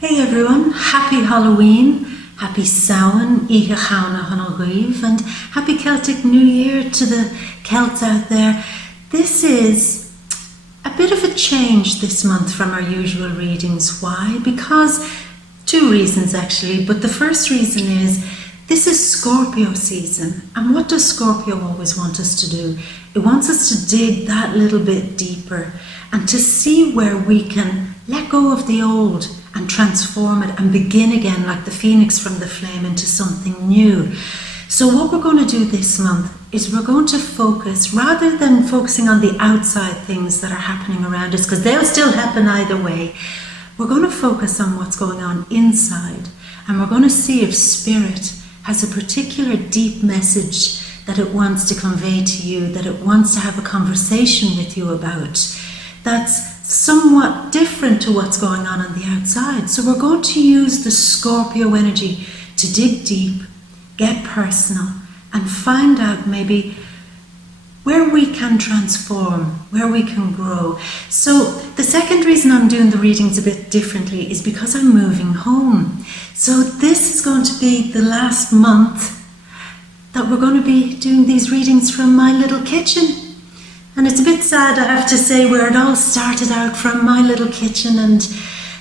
Hey everyone, happy Halloween, happy Samhain, Icha Chana Hanalgrieve, and happy Celtic New Year to the Celts out there. This is a bit of a change this month from our usual readings. Why? Because two reasons actually, but the first reason is this is Scorpio season, and what does Scorpio always want us to do? It wants us to dig that little bit deeper and to see where we can let go of the old and transform it and begin again like the phoenix from the flame into something new. So what we're going to do this month is we're going to focus, rather than focusing on the outside things that are happening around us, because they'll still happen either way, we're going to focus on what's going on inside, and we're going to see if Spirit has a particular deep message that it wants to convey to you, that it wants to have a conversation with you about, that's somewhat different to what's going on the outside. So we're going to use the Scorpio energy to dig deep, get personal, and find out maybe where we can transform, where we can grow. So the second reason I'm doing the readings a bit differently is because I'm moving home. So this is going to be the last month that we're going to be doing these readings from my little kitchen. And it's a bit sad, I have to say, where it all started out from my little kitchen, and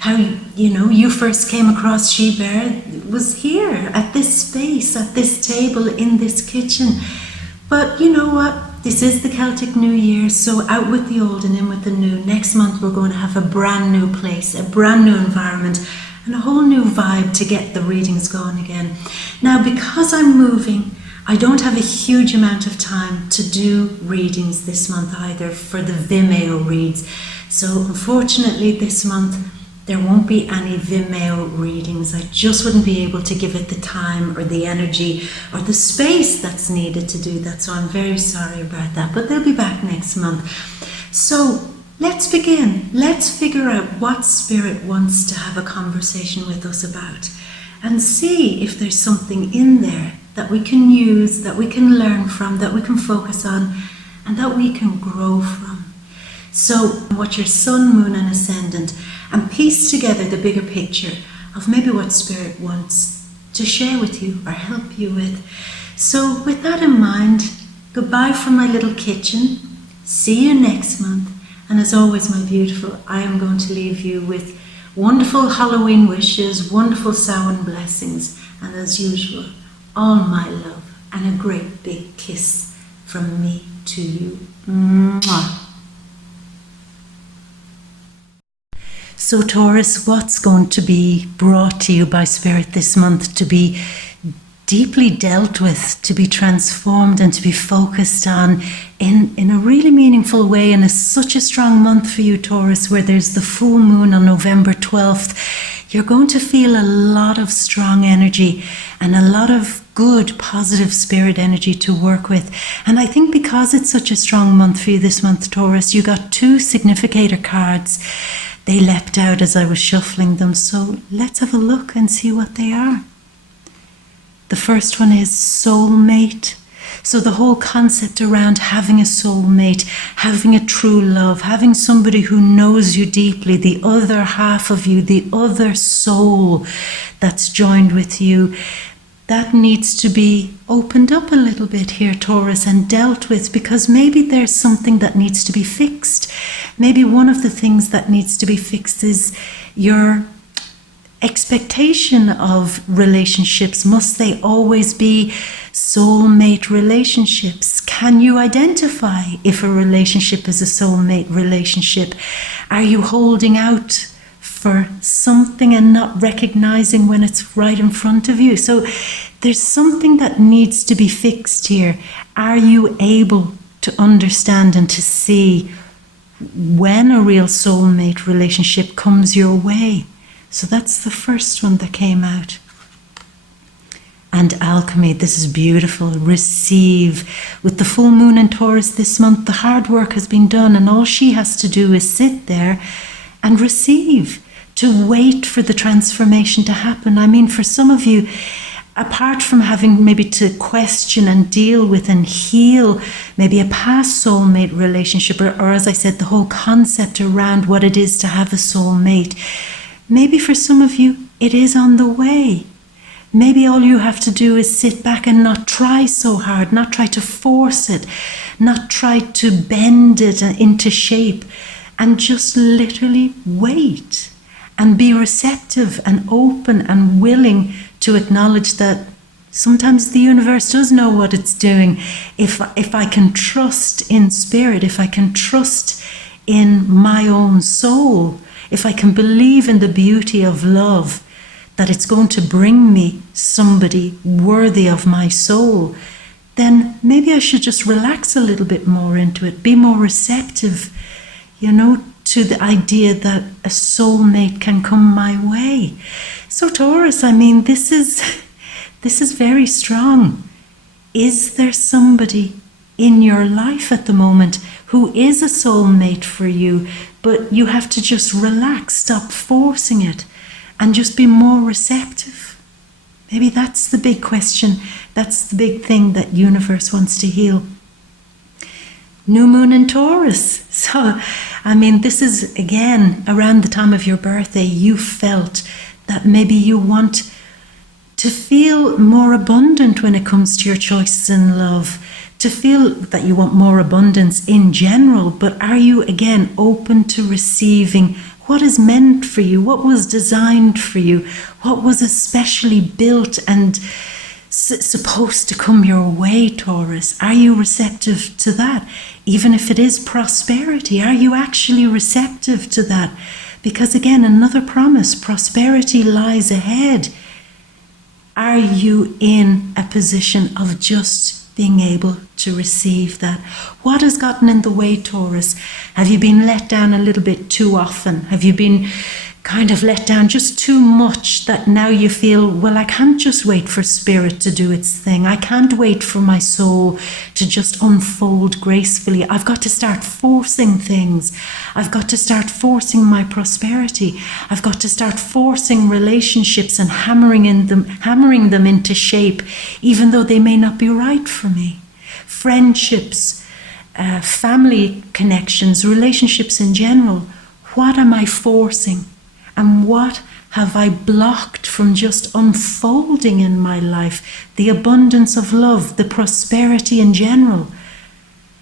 how, you first came across She Bear was here, at this space, at this table, in this kitchen. But you know what? This is the Celtic New Year, so out with the old and in with the new. Next month we're going to have a brand new place, a brand new environment, and a whole new vibe to get the readings going again. Now, because I'm moving, I don't have a huge amount of time to do readings this month either for the Vimeo reads. So unfortunately this month there won't be any Vimeo readings. I just wouldn't be able to give it the time or the energy or the space that's needed to do that. So I'm very sorry about that, but they'll be back next month. So let's begin. Let's figure out what Spirit wants to have a conversation with us about, and see if there's something in there that we can use, that we can learn from, that we can focus on, and that we can grow from. So what your sun, moon and ascendant, and piece together the bigger picture of maybe what Spirit wants to share with you or help you with. So with that in mind, goodbye from my little kitchen. See you next month. And as always, my beautiful, I am going to leave you with wonderful Halloween wishes, wonderful Samhain blessings, and as usual, all my love and a great big kiss from me to you. Mwah. So Taurus, what's going to be brought to you by Spirit this month to be deeply dealt with, to be transformed and to be focused on in a really meaningful way, and it's such a strong month for you, Taurus, where there's the full moon on November 12th. You're going to feel a lot of strong energy and a lot of good, positive Spirit energy to work with. And I think because it's such a strong month for you this month, Taurus, you got two significator cards. They leapt out as I was shuffling them. So let's have a look and see what they are. The first one is Soulmate. So the whole concept around having a soulmate, having a true love, having somebody who knows you deeply, the other half of you, the other soul that's joined with you, that needs to be opened up a little bit here, Taurus, and dealt with, because maybe there's something that needs to be fixed. Maybe one of the things that needs to be fixed is your expectation of relationships. Must they always be soulmate relationships? Can you identify if a relationship is a soulmate relationship? Are you holding out for something and not recognizing when it's right in front of you? So there's something that needs to be fixed here. Are you able to understand and to see when a real soulmate relationship comes your way? So that's the first one that came out. And Alchemy, this is beautiful. Receive. With the full moon in Taurus this month, the hard work has been done, and all she has to do is sit there and receive, to wait for the transformation to happen. I mean, for some of you, apart from having maybe to question and deal with and heal maybe a past soulmate relationship, or as I said, the whole concept around what it is to have a soulmate, Maybe for some of you, it is on the way. Maybe all you have to do is sit back and not try so hard, not try to force it, not try to bend it into shape, and just literally wait and be receptive and open and willing to acknowledge that sometimes the universe does know what it's doing. If I can trust in spirit, if I can trust in my own soul, if I can believe in the beauty of love, that it's going to bring me somebody worthy of my soul, then maybe I should just relax a little bit more into it, be more receptive, to the idea that a soulmate can come my way. So Taurus, this is very strong. Is there somebody in your life at the moment who is a soulmate for you, but you have to just relax, stop forcing it, and just be more receptive? Maybe that's the big question. That's the big thing that universe wants to heal. New moon in Taurus. So, this is, again, around the time of your birthday, you felt that maybe you want to feel more abundant when it comes to your choices in love, to feel that you want more abundance in general, but are you, again, open to receiving what is meant for you, what was designed for you, what was especially built and supposed to come your way, Taurus? Are you receptive to that? Even if it is prosperity, are you actually receptive to that? Because again, another promise, prosperity lies ahead. Are you in a position of just being able to receive that? What has gotten in the way, Taurus? Have you been let down a little bit too often? Have you been kind of let down just too much that now you feel, well, I can't just wait for spirit to do its thing. I can't wait for my soul to just unfold gracefully. I've got to start forcing things. I've got to start forcing my prosperity. I've got to start forcing relationships and hammering them into shape, even though they may not be right for me. Friendships, family connections, relationships in general. What am I forcing? And what have I blocked from just unfolding in my life? The abundance of love, the prosperity in general.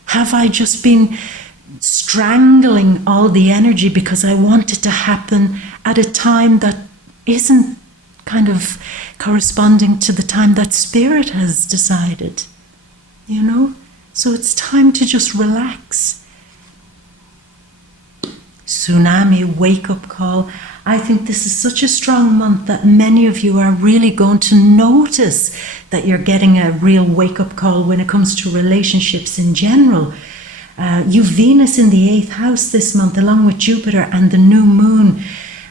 Have I just been strangling all the energy because I want it to happen at a time that isn't kind of corresponding to the time that spirit has decided? So it's time to just relax. Tsunami wake-up call. I think this is such a strong month that many of you are really going to notice that you're getting a real wake-up call when it comes to relationships in general. You've Venus in the 8th house this month, along with Jupiter and the new moon.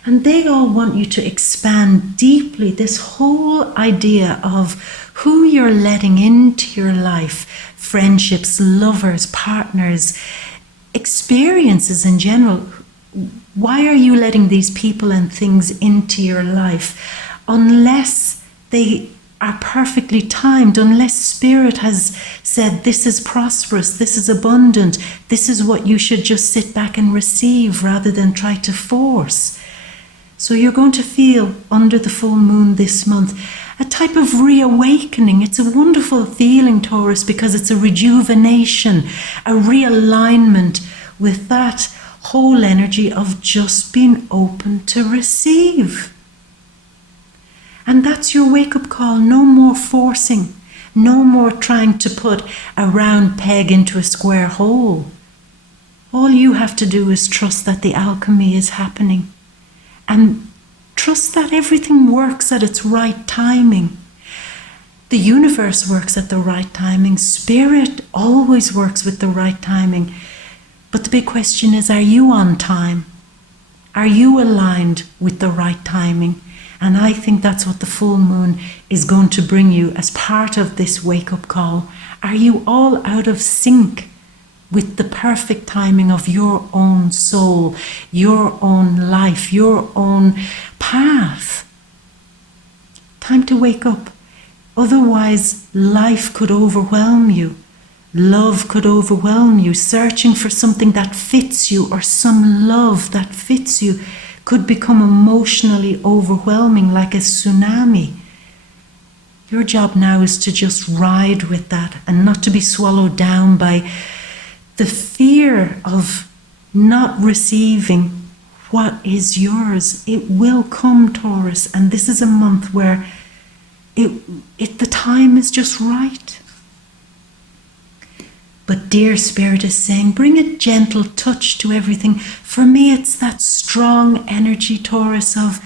And they all want you to expand deeply this whole idea of who you're letting into your life. Friendships, lovers, partners, experiences in general. Why are you letting these people and things into your life? Unless they are perfectly timed, unless spirit has said this is prosperous, this is abundant, this is what you should just sit back and receive rather than try to force. So you're going to feel under the full moon this month a type of reawakening. It's a wonderful feeling, Taurus, because it's a rejuvenation, a realignment with that whole energy of just being open to receive. And that's your wake-up call. No more forcing. No more trying to put a round peg into a square hole. All you have to do is trust that the alchemy is happening. And trust that everything works at its right timing. The universe works at the right timing. Spirit always works with the right timing. But the big question is, are you on time? Are you aligned with the right timing? And I think that's what the full moon is going to bring you as part of this wake-up call. Are you all out of sync with the perfect timing of your own soul, your own life, your own path? Time to wake up. Otherwise, life could overwhelm you. Love could overwhelm you, searching for something that fits you or some love that fits you. could become emotionally overwhelming like a tsunami. Your job now is to just ride with that and not to be swallowed down by the fear of not receiving what is yours. It will come, Taurus, and this is a month where the time is just right. But dear Spirit is saying, bring a gentle touch to everything. For me, it's that strong energy, Taurus, of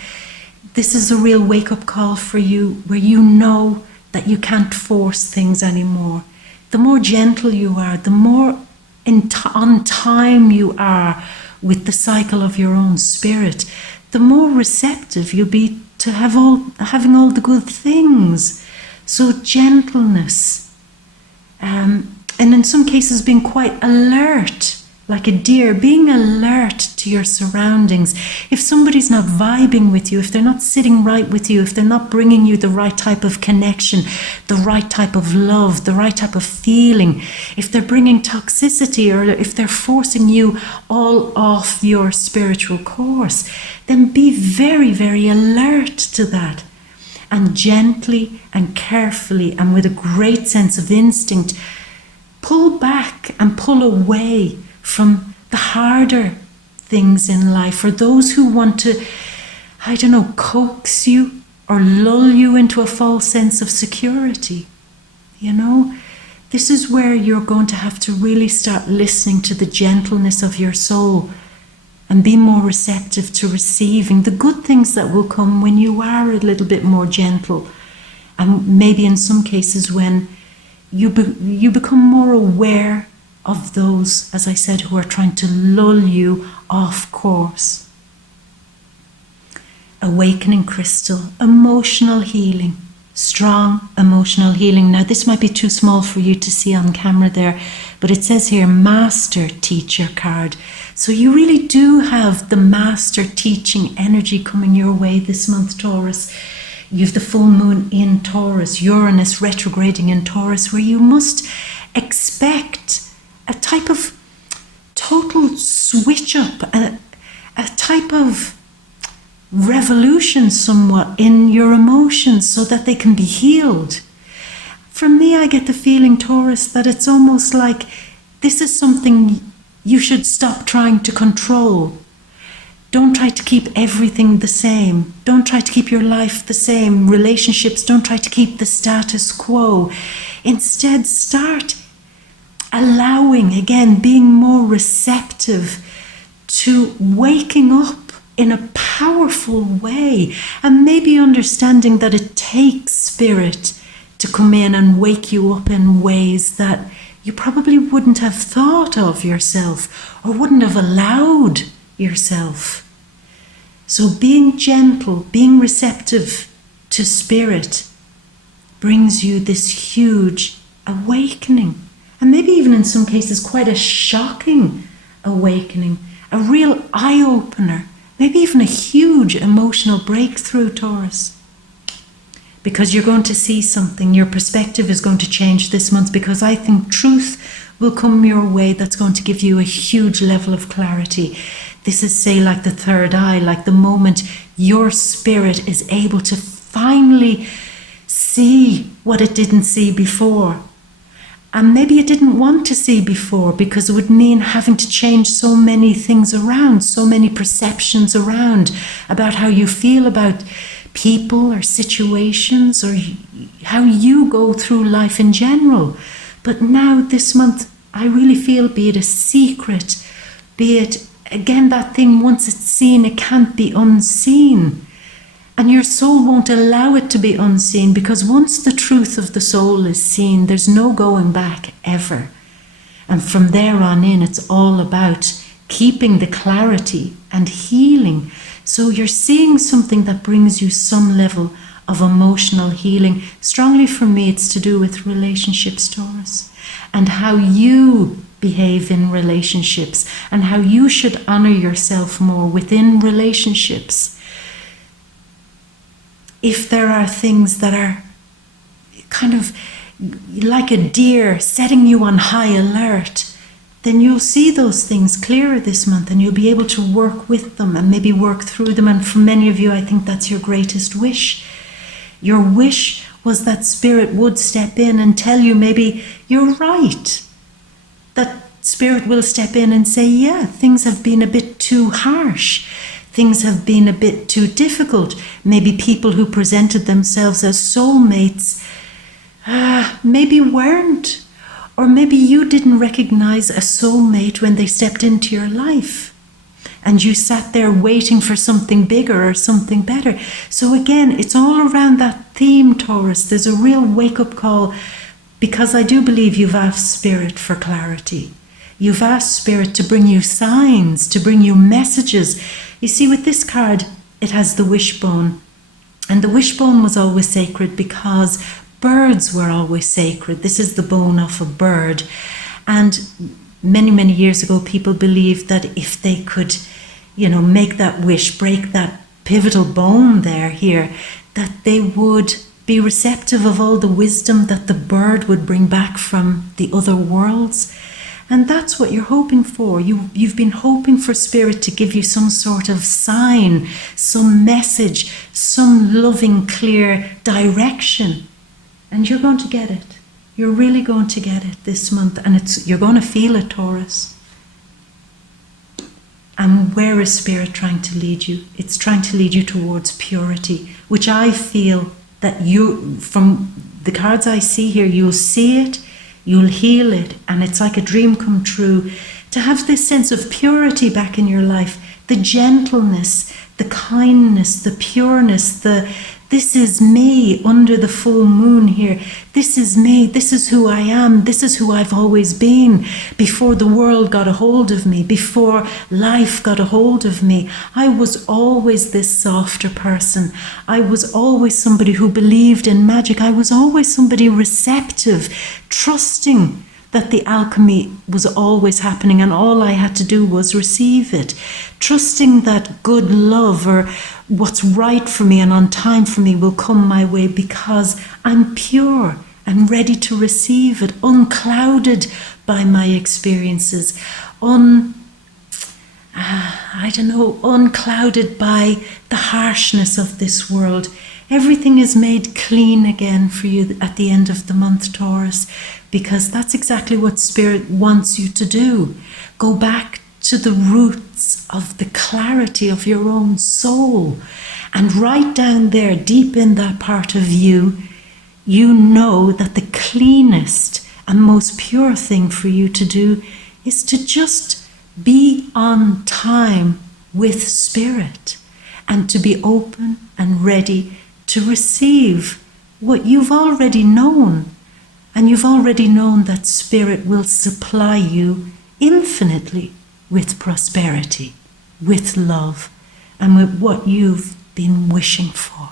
this is a real wake-up call for you, where you know that you can't force things anymore. The more gentle you are, the more on time you are with the cycle of your own spirit, the more receptive you'll be to having all the good things. So gentleness, and in some cases being quite alert, like a deer, being alert to your surroundings. If somebody's not vibing with you, if they're not sitting right with you, if they're not bringing you the right type of connection, the right type of love, the right type of feeling, if they're bringing toxicity, or if they're forcing you all off your spiritual course, then be very, very alert to that. And gently and carefully and with a great sense of instinct, pull back and pull away from the harder things in life, for those who want to, coax you or lull you into a false sense of security. This is where you're going to have to really start listening to the gentleness of your soul and be more receptive to receiving the good things that will come when you are a little bit more gentle, and maybe in some cases when you become more aware of those, as I said, who are trying to lull you off course. Awakening crystal, emotional healing, strong emotional healing. Now this might be too small for you to see on camera there, but it says here Master Teacher card. So you really do have the Master Teaching energy coming your way this month, Taurus. You have the full moon in Taurus, Uranus retrograding in Taurus, where you must expect a type of total switch up, a type of revolution somewhat in your emotions so that they can be healed. For me, I get the feeling, Taurus, that it's almost like this is something you should stop trying to control. Don't try to keep everything the same. Don't try to keep your life the same. Relationships, don't try to keep the status quo. Instead, start allowing, again, being more receptive to waking up in a powerful way, and maybe understanding that it takes spirit to come in and wake you up in ways that you probably wouldn't have thought of yourself or wouldn't have allowed yourself. So being gentle, being receptive to spirit brings you this huge awakening. And maybe even in some cases quite a shocking awakening, a real eye-opener, maybe even a huge emotional breakthrough, Taurus. Because you're going to see something, your perspective is going to change this month, because I think truth will come your way that's going to give you a huge level of clarity. This is, say, like the third eye, like the moment your spirit is able to finally see what it didn't see before. And maybe it didn't want to see before, because it would mean having to change so many things around, so many perceptions around about how you feel about people or situations, or how you go through life in general. But now this month, I really feel, be it a secret, be it, again, that thing, once it's seen, it can't be unseen. And your soul won't allow it to be unseen, because once the truth of the soul is seen, there's no going back ever. And from there on in, it's all about keeping the clarity and healing. So you're seeing something that brings you some level of emotional healing. Strongly for me, it's to do with relationships, Taurus, and how you behave in relationships, and how you should honor yourself more within relationships. If there are things that are kind of like a deer setting you on high alert, then you'll see those things clearer this month, and you'll be able to work with them and maybe work through them. And for many of you, I think that's your greatest wish. Your wish was that Spirit would step in and tell you maybe you're right. That Spirit will step in and say, yeah, things have been a bit too harsh. Things have been a bit too difficult. Maybe people who presented themselves as soulmates maybe weren't. Or maybe you didn't recognize a soulmate when they stepped into your life. And you sat there waiting for something bigger or something better. So again, it's all around that theme, Taurus. There's a real wake-up call, because I do believe you've asked Spirit for clarity. You've asked Spirit to bring you signs, to bring you messages. You see, with this card, it has the wishbone. And the wishbone was always sacred because birds were always sacred. This is the bone of a bird. And many, many years ago, people believed that if they could, make that wish, break that pivotal bone here, that they would be receptive of all the wisdom that the bird would bring back from the other worlds. And that's what you're hoping for. You've been hoping for Spirit to give you some sort of sign, some message, some loving, clear direction. And you're going to get it. You're really going to get it this month. And you're going to feel it, Taurus. And where is Spirit trying to lead you? It's trying to lead you towards purity, which I feel that from the cards I see here, you'll see it, you'll heal it, and it's like a dream come true to have this sense of purity back in your life, the gentleness, the kindness, the pureness, this is me under the full moon here. This is me. This is who I am. This is who I've always been before the world got a hold of me, before life got a hold of me. I was always this softer person. I was always somebody who believed in magic. I was always somebody receptive, trusting that the alchemy was always happening and all I had to do was receive it. Trusting that good love or what's right for me and on time for me will come my way because I'm pure and ready to receive it, unclouded by my experiences, unclouded by the harshness of this world. Everything is made clean again for you at the end of the month, Taurus, because that's exactly what Spirit wants you to do. Go back to the roots of the clarity of your own soul. And right down there, deep in that part of you, you know that the cleanest and most pure thing for you to do is to just be on time with Spirit and to be open and ready to receive what you've already known. And you've already known that Spirit will supply you infinitely with prosperity, with love, and with what you've been wishing for.